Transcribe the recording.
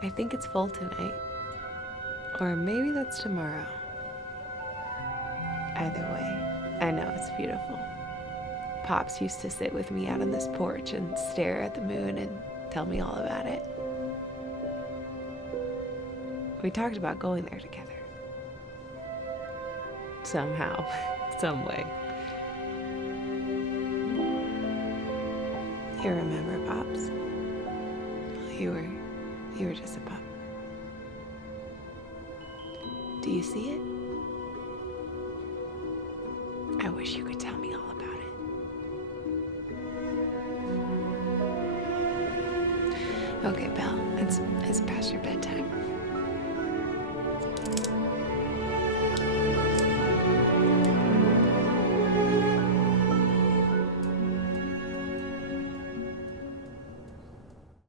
I think it's full tonight. Or maybe that's tomorrow. Either way, I know it's beautiful. Pops used to sit with me out on this porch and stare at the moon and tell me all about it. We talked about going there together. Somehow, some way. You remember, Pops? You were just a pup. Do you see it? I wish you could tell me all about it. Okay, Belle, it's past your bedtime.